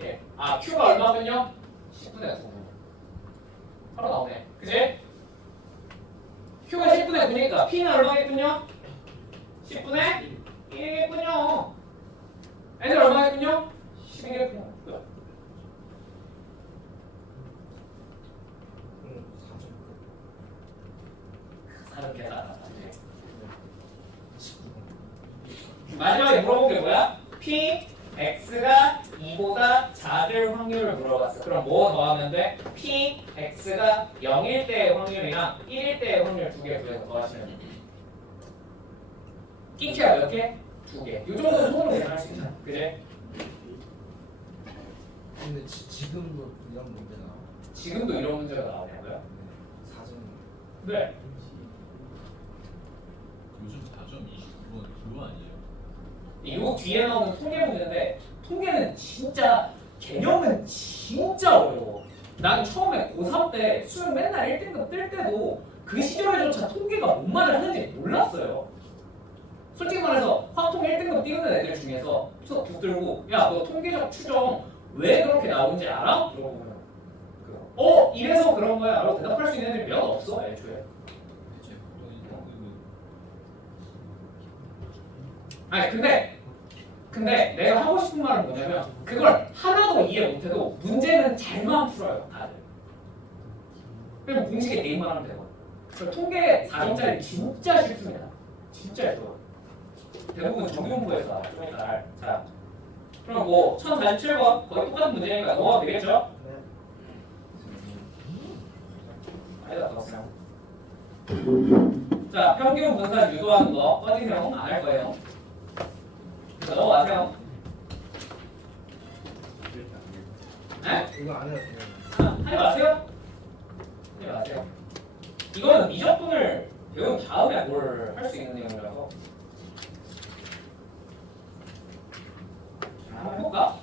예. 아 q가 얼마군요? 10분의 9. 바로 나오네. 그지? q가 10분의 9니까 p는 얼마겠군요? 10분의 1이겠군요. n은 얼마겠군요? 10이겠군요. 사람 계산하다. 마지막에 물어본 게 뭐야? p x가 2보다 작을 확률을 물어봤어. 그럼 뭐 더하면 돼? p x가 0일 때의 확률이랑 1일 때의 확률 두 개 구해서 더하시면 돼. 끼키가 몇 개? 2개. 이 정도는 손으로 계산할 수 있잖아. 그지? 근데 지금도 이런 문제 나와? 지금도 이런 문제가 나오냐고요? 사전 네. 요즘 4점 29번 그거 아니에요? 이 뒤에 나오는 통계 문제인데 통계는 진짜 개념은 진짜 어려워. 난 처음에 고3 때 수능 맨날 1등급 뜰 때도 그 시절에조차 통계가 뭔 말을 하는지 몰랐어요. 솔직히 말해서 화통 1등급 띄우는 애들 중에서 수업 붙들고 야 너 통계적 추정 왜 그렇게 나오는지 알아? 물어보면 이래서 그런 거야 라고 대답할 수 있는 애들이 몇 없어 애초에. 대체 보통 1등급은 아니 근데 내가 하고 싶은 말은 뭐냐면 그걸 하나도 이해 못해도 문제는 잘만 풀어요 다들. 그럼 공식에 대입만 하면 되거든. 그래서 통계 4점짜리 진짜 쉽습니다. 진짜 쉬워요. 대부분 정규공부에서 나와요. 좀 이따 자 그럼 뭐 1047번 거의 똑같은 문제니까 넘어가도 되겠죠? 아니다 더웠어요. 자 평균 분산 유도하는 거 꺼지세요. 안 할 거예요. 자, 넘어가세요. 네? 이거 안 해도 돼요. 하지 마세요. 하지 마세요. 이거는 미적분을 배운 다음에 뭘 할 수 있는 내용이라서. 한번 해볼까?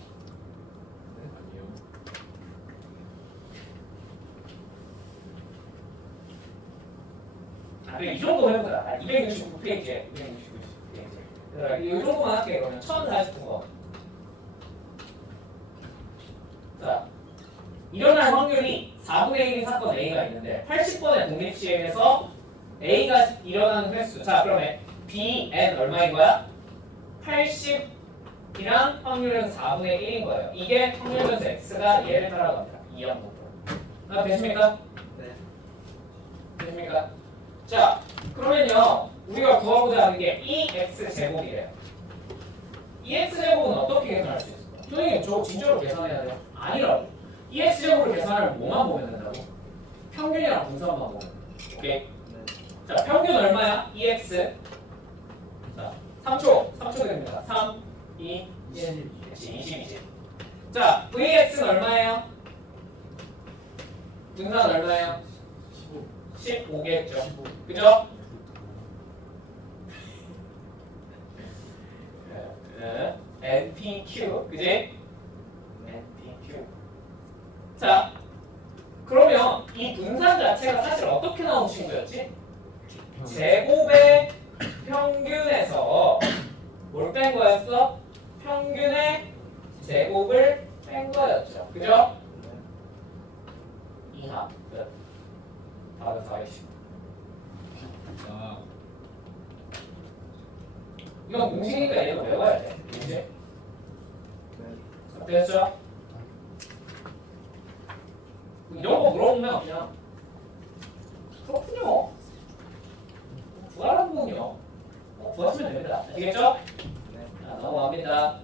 아니에요. 그래 이 정도 해보자. 269페이지에 269페이지. 이 정도만 할게. 그러면 1049번. 자, 일어날 확률이 4분의 1인 사건 A가 있는데 80번의 독립시행에서 A가 일어나는 횟수. 자, 그러면 B, N 얼마인 거야? 80이랑 확률은 4분의 1인 거예요. 이게 확률 변수 X가 얘를 따라갑니다. 2항부터. 되십니까? 네. 되십니까? 자, 그러면요. 우리가 구하고자 하는 게 2x 제곱이래요. 2x 제곱은 어떻게 계산할 수 있을까? 선생님, 저 진짜로 계산해야 돼요? 아니라고. 2x 제곱을 계산하면 뭐만 보면 된다고? 평균이랑 분산만 보면 돼. 오케이? 네. 자, 평균 얼마야? 2x. 자, 3초 됩니다. 3, 2, 1. 20. 자, vx는 얼마예요? 분산 얼마예요? 15겠죠. 그죠? NPQ, 그지? NPQ. 자, 그러면 이 분산 자체가 사실 어떻게 나온 친구였지? 제곱의 평균에서 뭘 뺀 거였어? 평균의 제곱을 뺀 거였죠. 그죠? 이하 끝. 답은 420. 아, 이건 공식이니까 얘도 외워야 돼. 이제 네. 됐죠? 이런 거 물어보면 그냥 그렇군요. 구하라는 거군요. 구하시면 됩니다. 아시겠죠? 네. 자, 넘어갑니다.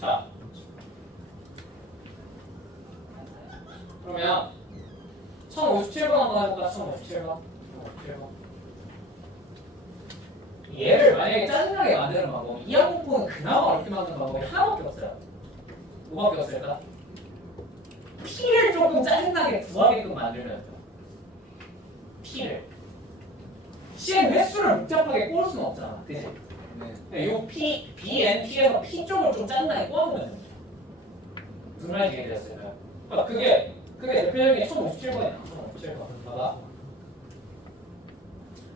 자, 그러면 1057번 한번 해볼까? 1057번. 1057번. 만약에 짜증나게 만드는 방법, 이항공포는 그나마 어렵게 만드는 방법이 하나밖에 없어요. 뭐밖에 없을까? P를 조금 짜증나게 구하게끔 만들면 돼요. P를. C의 횟수를 복잡하게 꼬을 수는 없잖아. 그치? 네. 요 P, B, N, P에서 P 쪽을 좀 짜증나게 꼬아보면 됩니다. 무슨 말인지 이해되셨을까요? 그러니까 그게 대표적인 1057번이야. 1057번. 봐봐.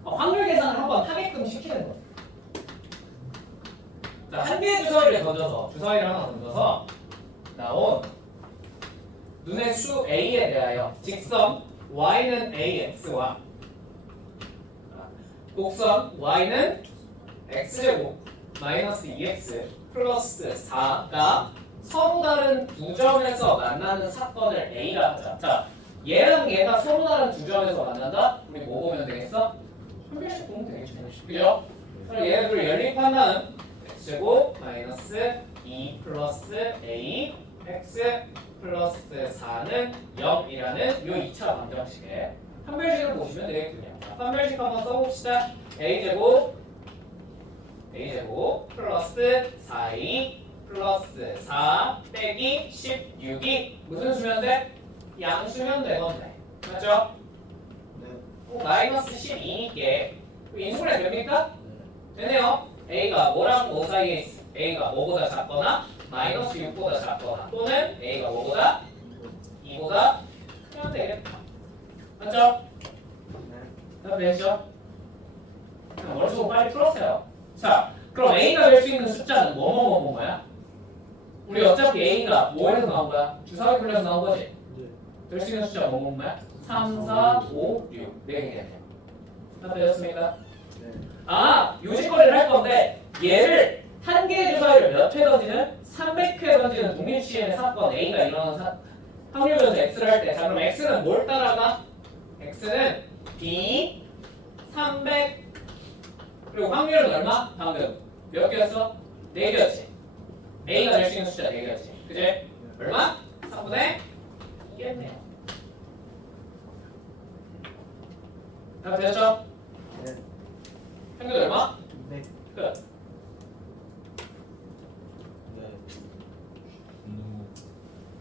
확률 계산을 한번 하게끔 시키는 거죠. 자, 한 개의 주사위를 던져서, 주사위를 하나 던져서 나온 눈의 수 A에 대하여 직선 Y는 AX와 곡선 Y는 X제곱 마이너스 2X 플러스 4가 서로 다른 두 점에서 만나는 사건을 A라 하자. 자, 얘랑 얘가 서로 다른 두 점에서 만난다? 우리 뭐 보면 되겠어? 한 개씩 보면 되겠죠. 그죠? 그럼 얘를 연립하면 X제곱 마이너스 2 플러스 A X 플러스 4는 0이라는 요 2차 방정식에 판별식을 보시면 되겠군요. 판별식 한번 써봅시다. A제곱 플러스 4A 플러스 4 빼기 16이 무슨 수면 돼? 양수면 되건데. 맞죠? 마이너스 12니까 인수분해 됩니까? 되네요. A가 뭐랑 뭐 사이에 있어? A가 뭐보다 작거나 마이너스 6보다 작거나 또는 A가 뭐보다 2보다 크면 되겠다. 맞죠? 네. 되죠? 그냥 머릿속으로 빨리 풀었어요. 자, 그럼 A가 될 수 있는 숫자는 뭐야? 우리 어차피 A가 뭐에서 나온 거야? 주사위 풀려서 나온 거지? 될 수 있는 숫자가 뭐야? 3, 4, 5, 6 4개 되네요. 다 되셨습니까? 아, 요직거리를 할 건데 얘를 한 개의 주사위를 몇 회 던지는? 300회 던지는 독립시행의 사건 A가 일어나는 확률 변수 X를 할 때, 자 그럼 X는 뭘 따라가? X는 B 300 그리고 확률은 얼마? 방금 몇 개였어? 4개였지. A가 될 수 있는 숫자 4개였지. 그지? 얼마? 3분의 2겠네요. 다 되셨죠? 네. 평균 얼마? 네. 끝.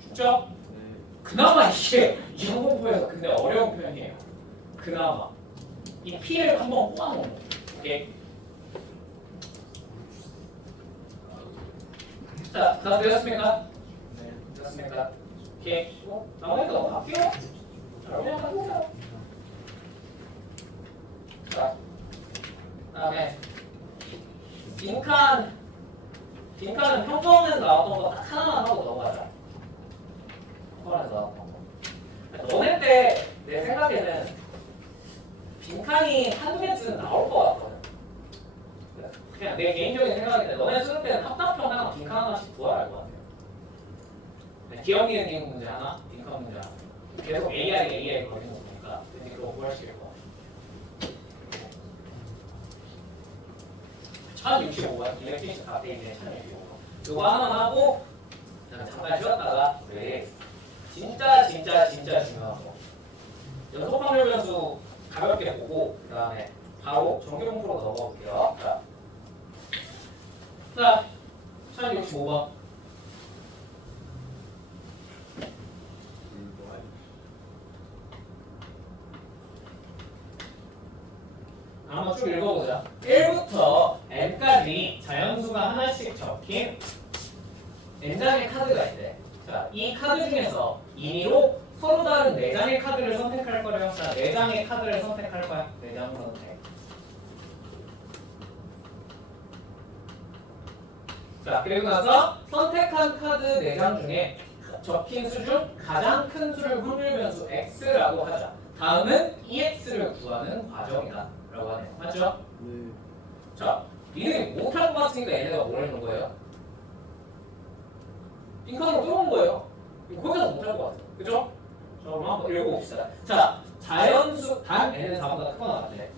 쉽죠? 그나마 이게 이항공포에서 근데 어려운 표현이에요. 그나마 이 P를 한번 꼬아놓는 거예요. 오케이? 자, 다 되셨습니까? 네. 되셨습니까? 오케이. 나머지도 넘어갈게요. 자, 그냥 가보세요. 자, 그다음에 빈칸은 평범에서 나왔던 거 딱 하나만 하고 넘어가자. 평범에서 나왔던 거. 너네 때 내 생각에는 빈칸이 한두 개쯤 나올 것 같거든. 그냥 내 개인적인 생각인데 너네 쓸 때는 합답형 하나, 빈칸 하나씩 구해야 할 것 같아요. 기억니은 기능 문제 하나, 빈칸 문제 하나. 계속 AI 걸리는 거니까 왠지 그거 구할 수 있을 것 같아. 1065번 일렉트리션 가페인의 1065번 이거 하나만 하고 잠깐 쉬었다가 우리 진짜 중요한 거 연속 확률 변수 가볍게 보고 그 다음에 바로 정규분포로 넘어가 볼게요. 자 1065번 한번 쭉 읽어보자. 1부터 n까지 자연수가 하나씩 적힌 n장의 카드가 있대. 자, 이 카드 중에서 임의로 서로 다른 4장의 카드를 선택할 거래요. 자, 4장의 카드를 선택할 거야. 4장 선택. 자, 그리고 나서 선택한 카드 4장 중에 적힌 수 중 가장 큰 수를 확률 변수 x라고 하자. 다음은 ex를 구하는 과정이다. 라고 하네요. 맞죠? 네. 자, 니들이 못할 것 같으니까 얘네가 뭐라는 거예요? 빈칸으로 뚫은 거예요. 이거 혼자서 못할 것 같아요. 그죠? 자, 그럼 한번 읽어봅시다. 자, 자연수 단 n은 4보다 크거나 같대.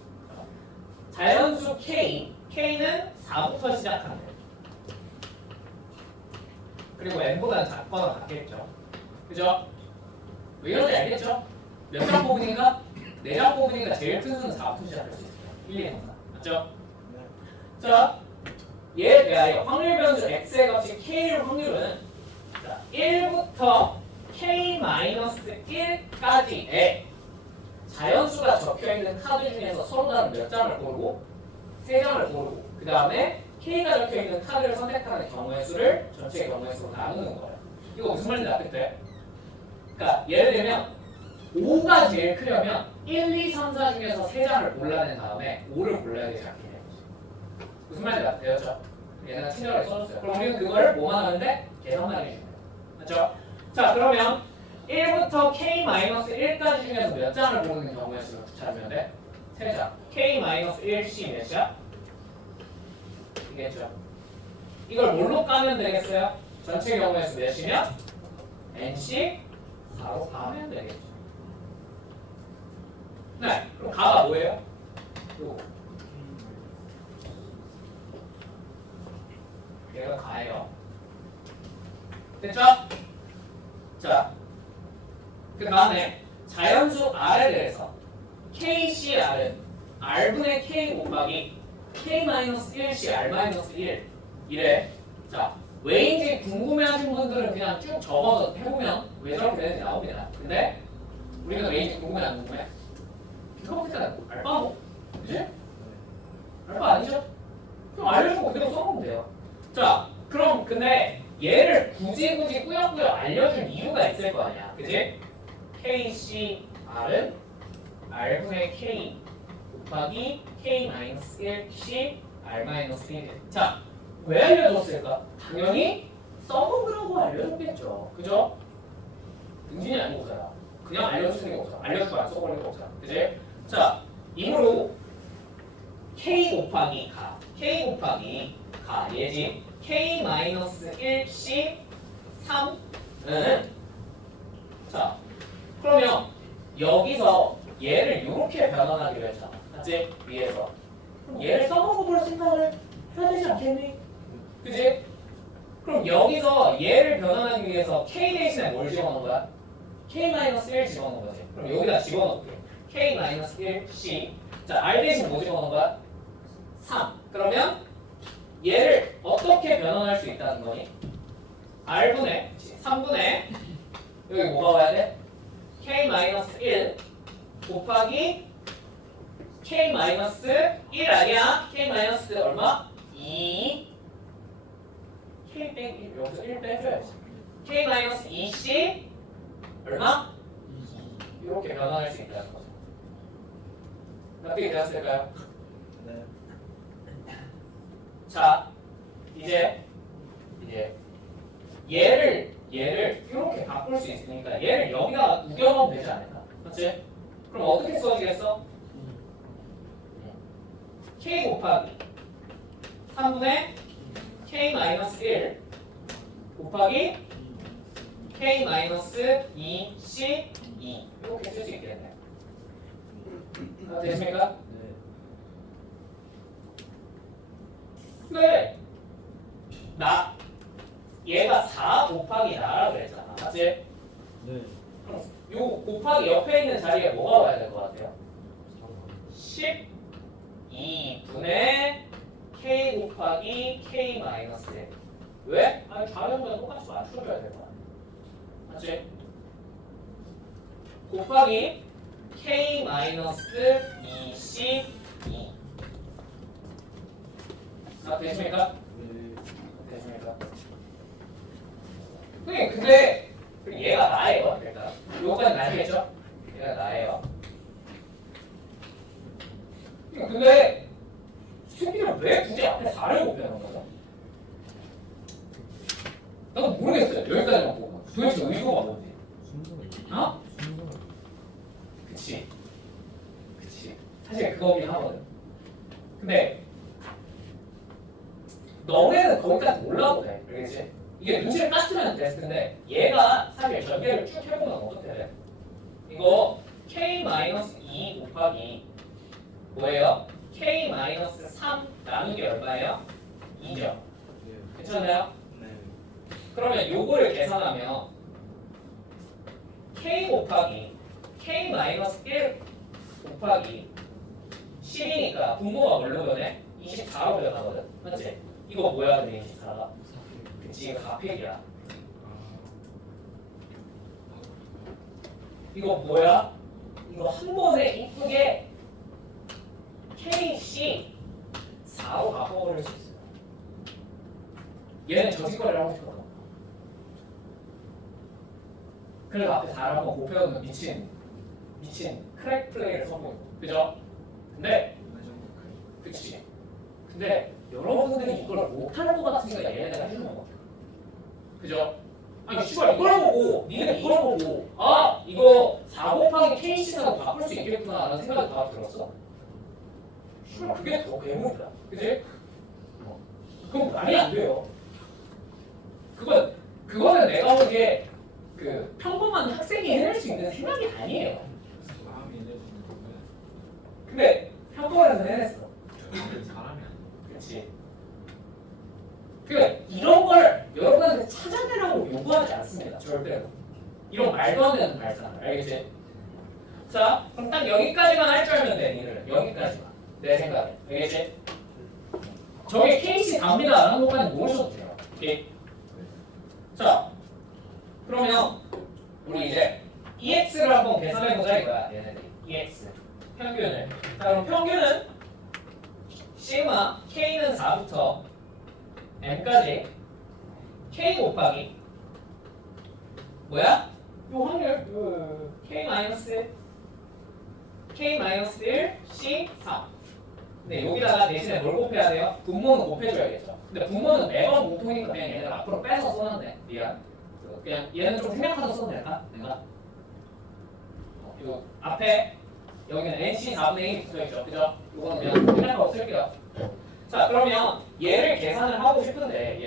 자연수 k는 4부터 시작한대. 그리고 n보다는 작거나 같겠죠. 그죠? 왜 이런지 알겠죠? 몇 장 뽑으니까? 4장 뽑으니까 제일 큰 수는 4부터 시작할 수 있어요. 1, 2, 3, 4. 맞죠? 네. 자, 얘에 대하여 확률 변수 x의 값이 k일 확률은 자, 1부터 k-1까지의 자연수가 적혀있는 카드 중에서 서로 다른 몇 장을 고르고 3장을 고르고 그 다음에 k가 적혀있는 카드를 선택하는 경우의 수를 전체 경우의 수로 나누는 거예요. 이거 무슨 말인지 알겠대? 그러니까 예를 들면 5가 제일 크려면 1, 2, 3, 4 중에서 3장을 골라낸 다음에 5를 골라야 되지 않겠냐. 무슨 말인지 알겠죠? 얘네가 친절하게 써줬어요. 그럼 우리는 그거를 뭐만 하는데? 계산만 해주는 거예요. 맞죠? 자, 그러면 1부터 k-1까지 중에서 몇 장을 고르는 경우의 수를 찾으면 돼? 3장. k-1씩 몇이야? 이겠죠? 이걸 뭘로 까면 되겠어요? 전체 경우의 수 몇이면? n씩 4로 가면 되겠죠. 네, 그럼 가가 뭐예요? 요거. 얘가 가예요. 됐죠? 자, 그 다음에 자연수 R에 대해서 KCR은 R분의 K 곱하기 K-1C R-1 이래. 자, 왜인지 궁금해하신 분들은 그냥 쭉 적어서 해보면 왜 저렇게 되는지 나옵니다. 근데 우리는 왜인지 궁금해 안 궁금해? 컴퓨터는 알바고, 그지? 알바 아니죠? 그럼 알려주고 그대로 써보면 돼요. 자, 그럼 근데 얘를 굳이 꾸역꾸역 알려준 이유가 있을 거 아니야, 그지? KCR은 R분의 K 곱하기 K-1C R-1. 자, 왜 알려줬을까? 당연히 써먹으라고 알려줬겠죠, 그죠? 등진이 아니고서야 그냥 알려주는 게 없어. 알려주고 안 써버리는 게 없잖아, 그지? 자, 이므로 K 곱하기 가 예지 K-1C 3은 자, 그러면 여기서 얘를 이렇게 변환하기로 했잖아, 맞지? 위에서 그럼 얘를 써먹어볼 생각을 해야 되지 않겠니? 그지? 그럼 여기서 얘를 변환하기 위해서 K 대신에 뭘 집어넣은 거야? K-1 집어넣은 거지. 그럼 여기다 집어넣을게. K-1C. 자, R 대신 뭐 집어넣은 거야? 3. 그러면 얘를 어떻게 변환할 수 있다는 거니? R분의 3분의 여기 뭐가 와야 돼? K-1 곱하기 K-1 아니야? K- 얼마? 2 K 빼기 여기서 1 빼줘야지. K-2C 얼마? 이렇게 변환할 수 있다는 거죠. 어떻게 되었을까요? 네. 자, 이제 얘를 이렇게 바꿀 수 있으니까 얘를 여기다가 우겨넣으면 되지 않을까? 맞지? 그럼 어떻게 써지겠어? K 곱하기 3분의 K-1 곱하기 K-2C 2 이렇게 쓸 수 있겠네. 되십니까? 네. 근데 얘가 4 곱하기 나라고 그랬잖아, 맞지? 네. 그럼 요 곱하기 옆에 있는 자리에 뭐가 와야 될 것 같아요? 12분의 K 곱하기 K-1 왜? 아니 좌변과 똑같이 맞춰줘야 될 거야, 맞지? 곱하기 K-2C 2 되십니까? 네. 되십니까? 선생님 근데 얘가 나예요. 일단 요거까지 나겠죠? 얘가 나예요. 근데 새끼는 왜 굳이 앞에 4를 곱하는 거죠? 나도 모르겠어요. 여기까지만 보고 도대체 의도가 뭔지. 어? 그치. 사실 그거긴 하거든. 근데 너네는 거기까지 몰라도 돼. 그렇지? 이게 눈치를 깠으면 됐을 텐데 얘가 사실 전개를 쭉 해보면 어떻게 돼? 이거 K-2 곱하기 뭐예요? K-3 나누기 얼마예요? 2죠. 괜찮나요? 네. 그러면 요거를 계산하면 K 곱하기 K-1 곱하기 10이니까 분모가 뭘로 변해? 24로 변하거든. 맞지? 이거 뭐야 근데 24가? 그치 이거 4팩이야. 이거 뭐야? 이거 한 번에 이쁘게 KC 4로 바꿔버릴 수 있어요. 얘는 저지거리를 하고 싶거든. 그래서 앞에 4를 한번 곱해놓으면 미친 크랙 플레이를 선보이고, 그죠? 근데 그치. 근데 여러분들이 이걸 못할 것 같으니까 얘네가 해주는 거 같아. 그죠? 아니 씨발 이걸 보고 니네 이걸 보고 아 이거 4 곱하기 KC사로 바꿀 수 있겠구나 라는 생각이 다 들었어. 씨발 그게 더 괴물이다. 그치? 그건 말이 안 돼요. 그거는 내가 보기에 그 평범한 학생이 해낼 수 있는 생각이 아니에요. 사람이 내주는 거는 근데 평범해서 해냈어. 사람이 아니야. 그렇지. 그러니까 이런 걸 여러분한테 찾아내라고 요구하지 않습니다. 절대로. 이런 말도 안 되는 발상. 알겠지? 자, 그럼 딱 여기까지만 할 줄 알면 돼. 니들 여기까지만. 내 생각에. 알겠지? 저게 KC 4입니다. 라는 것까지 모르셔도 돼요. 오케이? 자, 그러면 우리 이제 EX를 한번 계산해보자 이거야. 얘네들이. EX. 평균을. 자, 그럼 평균은 시그마 K는 4부터 M까지 K 곱하기 뭐야? 요 확률 K 마이너스 1 C 4. 근데 여기다가 대신에 뭘 곱해야 돼요? 분모는 곱해줘야겠죠. 근데 분모는 매번 공통이니까 그냥 얘네를 앞으로 빼서 써는데 미안. 그냥 얘는 좀 생각하다 써도 될까? 내가 이거 앞에 여기는 NC 4분의 1이 붙어있죠. 그죠? 이거는 그냥 생각하고 쓸게요. 자 그러면 얘를 계산을 하고 싶은데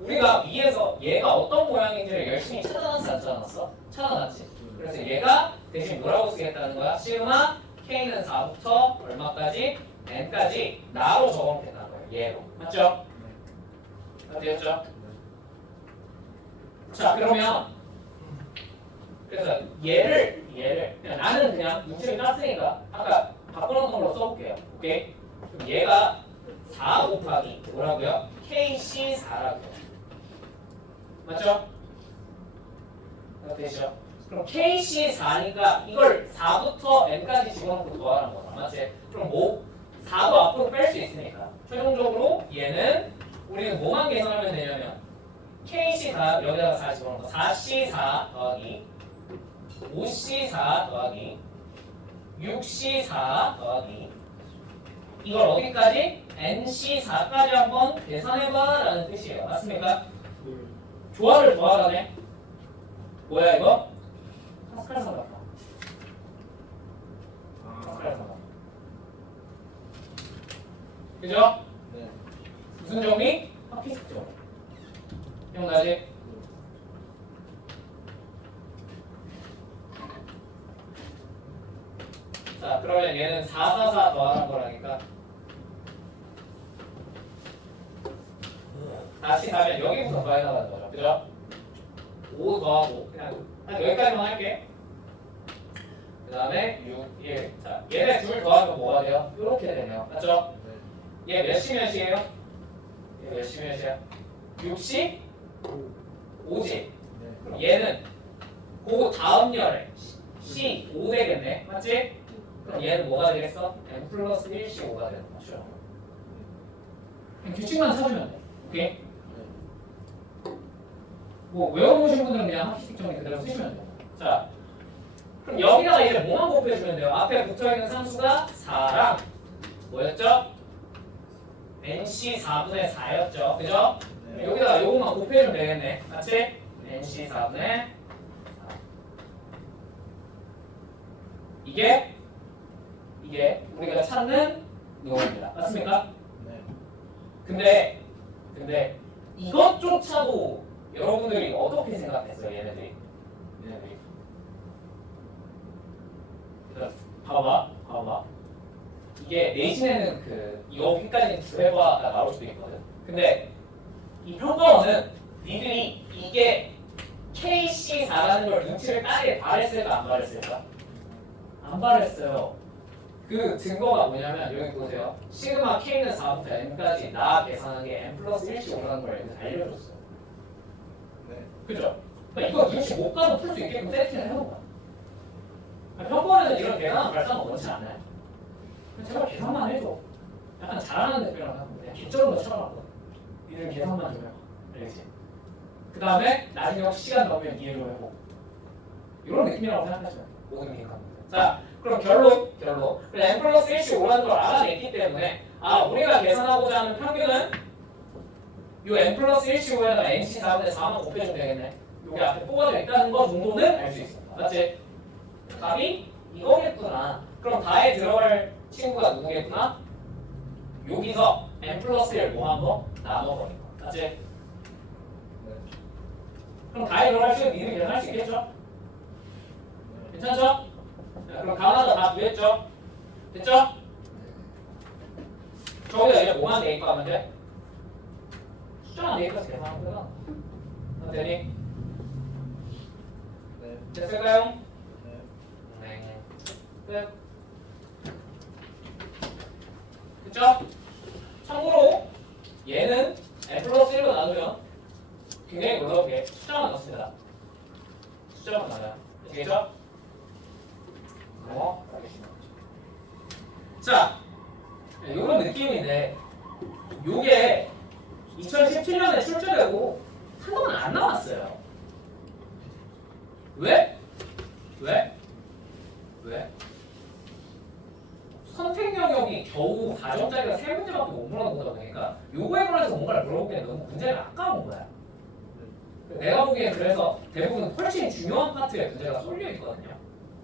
우리가 위에서 얘가 어떤 모양인지를 열심히 찾아놨지 않았어? 찾아놨지. 그래서 얘가 대신 뭐라고 쓰겠다는 거야? 시그마 K는 4부터 얼마까지? N까지 나로 적으면 된다는 거예요. 얘로. 맞죠? 되었죠? 자 그러면 그래서 얘를 그냥 나는 그냥 인식을 땄으니까 아까 바꿔놓은 걸로 써볼게요. 오케이? 그럼 얘가 4 곱하기 뭐라고요? KC4라고요. 맞죠? 되시죠? 그럼 KC4니까 이걸 4부터 N까지 집어넣고 더하는 거다. 맞지? 그럼 뭐? 4도 앞으로 뺄 수 있으니까 최종적으로 얘는 우리는 뭐만 계산하면 되냐면 KC4 여기다가 4 집어넣고 4C4 더하기 5C4 더하기 6C4 더하기 이걸 어디까지? NC4까지 한번 계산해봐 라는 뜻이에요. 맞습니까? 조화를 더하라네. 뭐야 이거? 파스칼 삼각형. 파스칼 삼각형. 그죠? 네. 무슨 정리? 합의식 정리. 기억나지? 자 그러면 얘는 444 더하는 거라니까 다시 가면 여기부터 더해 나가는 거죠. 그죠? 5 더하고 그냥 여기까지만 할게. 그 다음에 6, 1. 자 얘네 둘 더하면 뭐가 돼요? 이렇게 되네요. 맞죠? 얘 몇시 몇이에요? 얘 몇시 몇이야? 60? 5지? 그럼 얘는 그 다음 열에 C 5 되겠네. 맞지? 그럼 얘는 뭐가 되겠어? M 플러스 1C 5가 되는 거죠. 규칙만 찾으면 돼. 오케이? 뭐 외워보신 분들은 그냥 합식 정리 그대로 쓰시면 돼요. 자, 그럼 여기다가 이제 뭐만 곱해주면 돼요? 앞에 붙어있는 상수가 4랑 뭐였죠? NC 4분의 4였죠. 그죠? 네. 여기다가 요것만 곱해주면 되겠네. 맞지? NC 4분의 4. 이게 우리가 찾는 이거입니다. 맞습니까? 네. 근데 이것조차도 여러분들이 어떻게 생각했어요? 얘네들이 봐봐 이게 내신에는 그 여기까지는 주해봐가 나올 수도 있거든. 근데 이 평가원은 니들이 이게 KC4라는 걸 눈치를 까게 바랬을까 안 바랬을까? 안 바랬어요. 그 증거가 뭐냐면 여기 보세요. 시그마 k는 4부터 n까지 나 계산한 게 n 플러스 1씩 오라는 걸 여기서 알려줬어요. 네. 그죠? 그러니까 이거 눈치 못 가도 풀 수 있게끔 세팅을 해놓은 거야. 평범에는 이런 계산은 발상은 원치 않아요. 제발 계산만 해줘. 약간 잘하는 대표랑 하고 그냥 개쩌는 거 쳐라고. 니들 계산만 좀 해봐. 알겠지? 그 다음에 나중에 혹시 시간 나오면 이해를 해보고 이런 느낌이라고 생각하시면 돼요. 모든 기능가. 자, 그럼 결론. 그래, n 플러스 1씩 오라는 걸 알아냈기 때문에 우리가 계산하고자 하는 평균은 요 n 플러스 1씩 오에다가 nc 4분의 4만 곱해주면 되겠네. 요게 앞에 뽑아져 있다는 거 정도는 알 수 있어. 맞지? 답이 이거겠구나. 그럼 다에 들어갈 친구가 누구겠구나? 여기서 n 플러스 1 뭐 한 거? 나눠버린 거. 맞지? 네. 그럼 다에 들어갈 친구 미리 계산할 수 있겠죠? 괜찮죠? 자, 그럼 가나다 다 구했죠? 됐죠? 저기다 이제 뭐만 대입하면 돼? 숫자만 대입해서 계산하면 되나? 되니? 네. 됐을까요? 네. 네. 끝. 그쵸? 참고로 얘는 n 플러스 1로 나누면 굉장히 놀라우게 숫자만 넣습니다. 숫자만 나와요. 아시겠죠? 알겠습니다. 자, 이런 느낌인데 요게 2017년에 출제되고 한동안 안 나왔어요. 왜? 선택 영역이 겨우 4점짜리가 3문제밖에 못 물어보다 보니까 요거에 관해서 뭔가를 물어보기엔 너무 문제가 아까운 거야. 내가 보기엔 그래서 대부분 훨씬 중요한 파트에 문제가 쏠려 있거든요.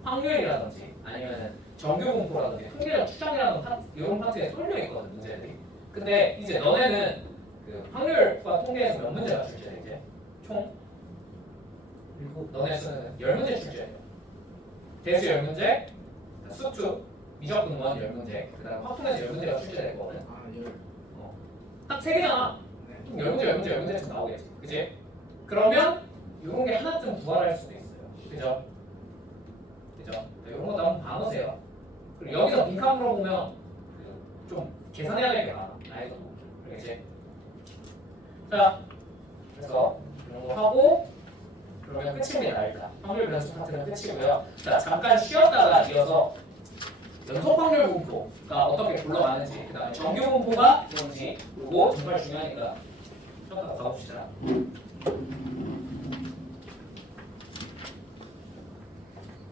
확률이라든지 아니면은 정규 공포라든지 통계적 추정이라는 파트, 이런 파트에 쏠려 있거든 문제들이. 근데 이제 너네는 그 확률과 통계에서 몇 문제가 출제돼 이제 총 너네 수는 10문제 출제해요. 대수 10문제, 수투, 미적 근원 10문제, 그다음 확통에서 10문제가 출제되거든. 아, 열. 딱 3개잖아. 네. 그럼 10문제쯤 나오겠지. 그치? 그러면 이런 게 하나쯤 부활할 수도 있어요. 그죠? 이런 것도 한번 봐보세요. 그리고 여기서 빈칸 물어보면 좀 계산해야 될 게 많아. 나이도 그렇지? 자, 그래서 이런 거 하고 그러면 끝입니다. 일단 확률 변수 파트는 끝이고요. 자, 잠깐 쉬었다가 이어서 연속 확률 분포가 어떻게 굴러가는지, 그 다음에 정규 분포가 뭔지, 그리고 정말 중요하니까 쉬었다가 가봅시다.